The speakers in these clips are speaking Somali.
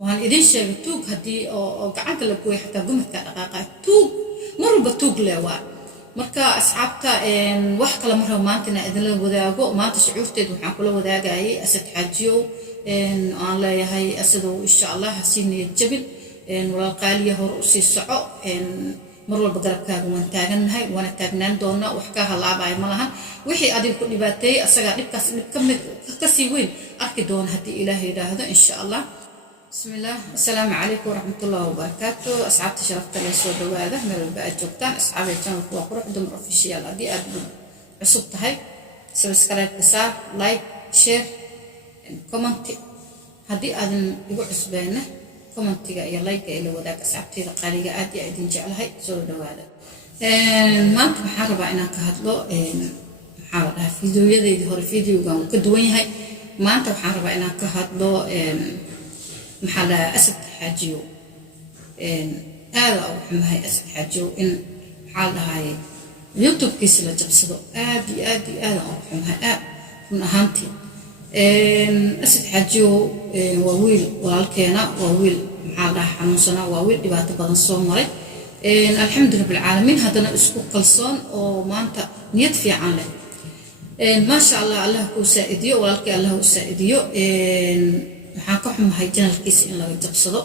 وهان إذن شيء توق هدي أو قعدت لقوي حتى قمت كدقاقة توق مرة بتوق لوا مركا أصحابتا إن وحكة لمرة ما أنتنا إذن الوداعو ما أنت شعورتي دوحان كل وداعة هي أسد حجيو إن الله هي أسدو إن شاء الله حسيني الجبل إن ولا قاليه رؤسي السعو إن مرة بقرب كاغو من تاجن هاي وانا تاجنان دونا وحكاها لعبة ملهن وحي أدي كل باتي أسرع نكمل كسيوين أكيد دون هدي إلهي هذا إن شاء الله. بسم الله السلام عليكم ورحمة الله وبركاته. أصحاب تشرفت لي سود هذا من الباقي جوكتان أصحاب الجنة وقروح دم أوفيشيال أدي أدب عصبت هاي سبسكرايب كسار لايك شير كومنت هدي أذن يقول عصبينه كومنت يا لايك إلى وذاك أصحابتي القليقة أدي أدين جعل هاي سود هذا ما أنت محاربة أنا كهدلو محاربة فيديو يدي هور فيديو قام كدوين هاي ما أنت محاربة أنا كهدلو محل أسد حاجيو هذا أو حماي أسد حاجيو إن حال هاي يوتيوب كيس لا جبسدو آدي هذا أو حماي من أهانتي أسد حاجيو وويل والكينا وويل محل حنوسنا وويل دبعت بدن صومري الحمد لله بالعالمين هذا أسبوع قلصان وما أنت نيت في عالم ما شاء الله الله هو سائديو والكي الله هو سائديو waxaan ka xumahay janalkiisa in laga jabsado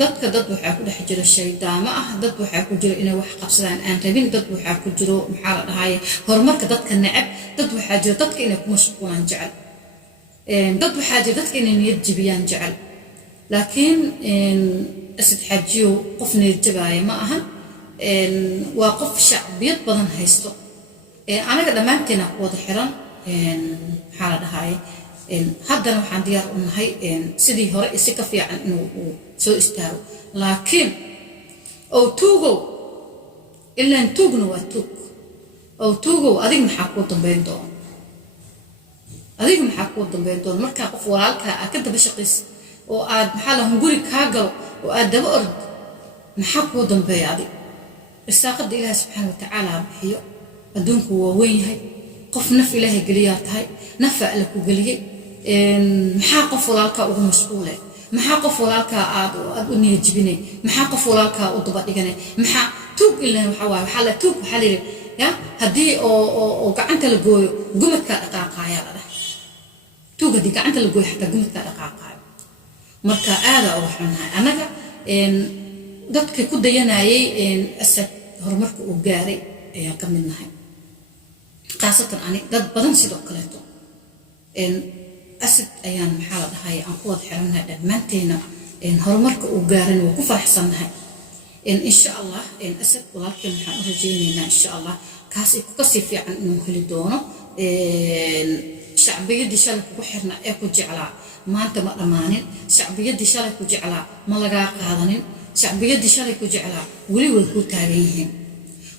dadka dad waxa ku dhex jira shaydaamo ah dad waxa ku jira inay wax qabsadaan aan rabin dad waxa ku jiro maxaa la dhahay horumarka dadka nacab dad waxa jira dadka inay ku mashquulaan jecel dad waxa jira dadka inay niyad jabiyaan jecel laakiin asad xajiyo qof niyad jabaya ma ahan waa qof shacbiyad badan haysto anaga dhamaanteena ku wada xiran maxaa la dhahay haddana waxaan diyaar u nahay sidii hore si ka fiican inuu soo istaago laakiin oo tuugo ilaa tuugna waa tuug oo tuugo adig maxaa ku dambeyn doon marka qof walaalka ah ka daba shaqeys oo aad maxaa la hunguri ka galo oo aad daba ord maxaa ku dambeeya adig isaaqada ilaahay subxaanahu wa ta'aala bixiyo adduunku waa weyn yahay qof naf ilaahay galiyaa tahay nafa la ku galiyay maxaa qof walaalka ugu mashquulay maxaa qof walaalka aad u niyad jibinay maxaa qof walaalka u daba dhiganay maxaa tuug ilaa waxa la tuug waxa la ya hadii oo gacanta la gooyo gumadka dhaqaaqaya la dhahay tuug hadii gacanta la gooyo xataa gumadka dhaqaaqaya marka aada oo waxnahay anaga dadka ku dayanayay asad horumarka uu gaaray ayaa ka mid nahay qaasatan ani dad badan sidoo kale أسد أيام محل هاي أنقوض حرمنا دمانتنا إن هرمرك وجارن وكفرحسنها إن شاء الله إن أسد ولكن رجينا إن شاء الله كاسي في عن إنه هلدونه شعبية دي شالك بحرنا أكو جعلا ما أنت مأمانين شعبية دي شالك جعلا ما لقى قادنين شعبية دي شالك جعلا ولي وذو تاريخين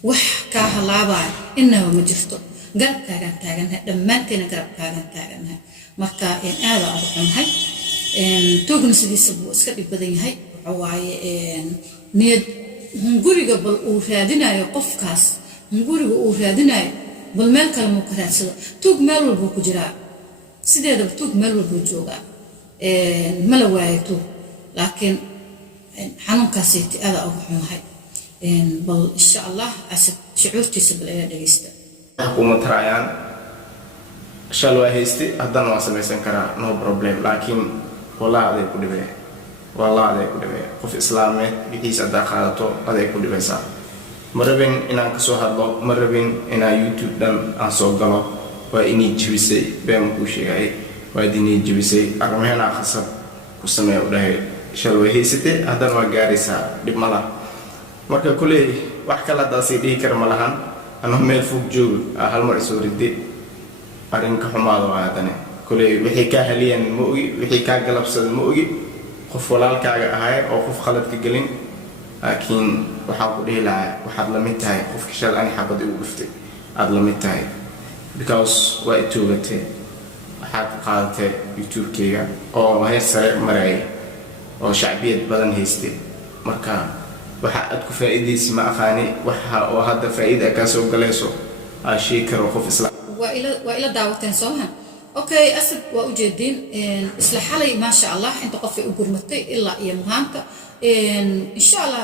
وحكاها لابا إنه مجرته قرب تاجنها دمانتنا قرب تاجنها marka aada ugu xunhay toogna sidiisa buu iska dhib badan yahay waxa waaye niyad hunguriga bal uu raadinayo qofkaas hunguriga uu raadinayo bal meel kale ma ka raadsado toog meel walba ku jira sideedaba toog meel walba jooga ma la waayo toog laakiin xanuunkaasi aada ugu xunhay bal insha Allah asad shucuurtiisa bal ay dhageysta حكومة رأيان شلوا هيستي أدنى واسميسن كرا no problem لكن والله هذا يكون به والله هذا يكون به قف إسلامي بيجيس أدخالته هذا يكون به صار مربين إن أنكسو هذا مربين إن يوتيوب دم أنسو قلوا وإني جبسي بيم كوشي هاي وإديني جبسي أرمينا خسر كسمة وده شلوا هيستي أدنى وجاريسا دملا مركب كله وحكلا داسي دي كرملهان أنا ميل فوق جول هالمرة سوردي أرنك حماضة وعدني كل وحي كهليا مؤي وحي كقلب صد مؤي خف ولا هاي أو خف خلت كجلين لكن وحاول لا وحد لمتها خف كشل أنا حابة وقفتي عد لمتها because وقت توجته حد قالته يوتيوب كيا أو هاي سريع مرعي أو شعبية بدن هيستي مركان وحقتك فائدة اسمع أخاني وهذا فائدة كسو جلسو عشيكر وخوف إسلام وإلى دعوتين صوها اوكي اسد واوجدين isla xalay ما شاء الله inta qof ay u gurmatay ilaa iyo maanta ان شاء الله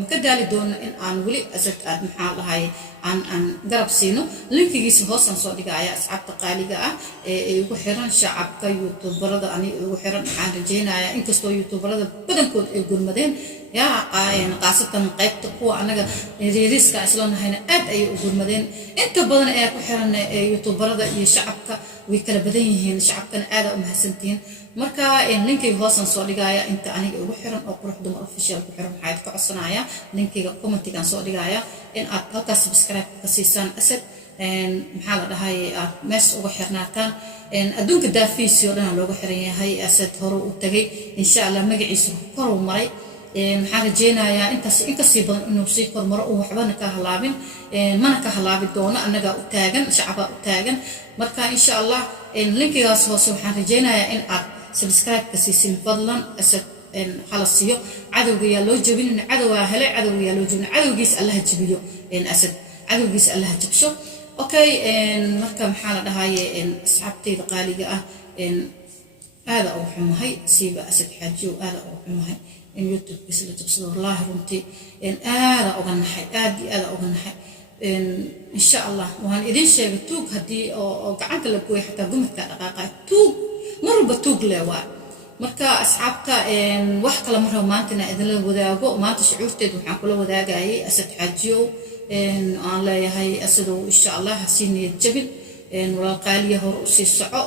مكدالي دون ان aan wali asad aad maxaa lahay aan garab siino linkigiisa hoosan soo dhigaya asxaabta qaaliga ah ee ugu xiran shacabka youtuberada ani ugu xiran aan rajeynayaa inkastoo youtuberada badankood ay gurmadeen yaa qaasatan qaybta kuwa anaga riiriska isla nahayna aad ay u gurmadeen inta badan ee ku xiran youtuberada iyo shacabka way kala badan yihiin shacabkana aad u mahadsantiin marka linkiga hoosan soo dhigaya inta aniga ugu xiran oo qurux dumar official ku xiran waxaad ka codsanaya linkiga commentigan soo dhigaya in aad halkaas subscribe ka siisaan asad maxaa la dhahay aad mees ugu xirnaataan adduunka daafiisii oo dhan looga xiran yahay asad hore u tagay insha Allah magaciisa kor u maray maxaa rajeynayaa intaas in ka sii badan inuu sii kormaro oo waxbana ka halaabin mana ka halaabi doono anaga u taagan shacaba u taagan marka insha Allah linkigaas hoose waxaan rajeynayaa in aad subscribe ka siisin fadlan asad خلاصيو عدو يا لو جبين عدو هلا عدو يا لو جبين عدو جيس الله جبيو أسد عدو جيس الله جبشو أوكي مركب حالة هاي أصحابتي القالية هذا أو حمهاي سيب أسد حجو هذا أو حمهاي يوتيوب بس اللي تبصر الله رمتي هذا أو جنحي هذا أو جنحي إن شاء الله وهن إذا شيء توك هدي أو قعدت لبوي حتى قمت كأقاقا توك مرة بتوك لوا marka asxaabta wax kala mar maantana idin la wadaago maanta shucuurteedu waxaan kula wadaagayay asad xajiyo aan leeyahay asado insha Allah hasiiniyad jabin walaal qaaliya hor u sii soco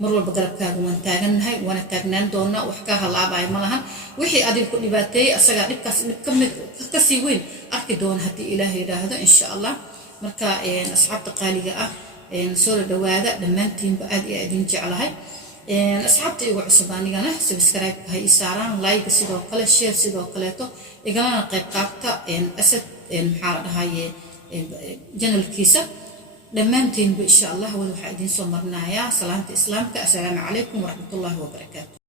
mar walba garabkaaga waan taaganahay waana taagnaan doona wax ka halaabay malahan wixii adiga ku dhibaatay asaga dhibkaas dhib kamid ka sii weyn arki doona hadii Ilaahay yiraahdo insha Allah marka asxaabta qaaliga ah soo dhawaada dhamaantiinba aad iyo idin jecelahay أصحابتي وعصبانينا سبسكرايب هاي إساران لايك سيدو كله شير سيدو كله تو إجمالا قيب قابتا أسد محارة هاي جنال كيسة لمنتين بإن شاء الله وذو حايدين سومرنايا سلامة إسلامك السلام عليكم ورحمة الله وبركاته.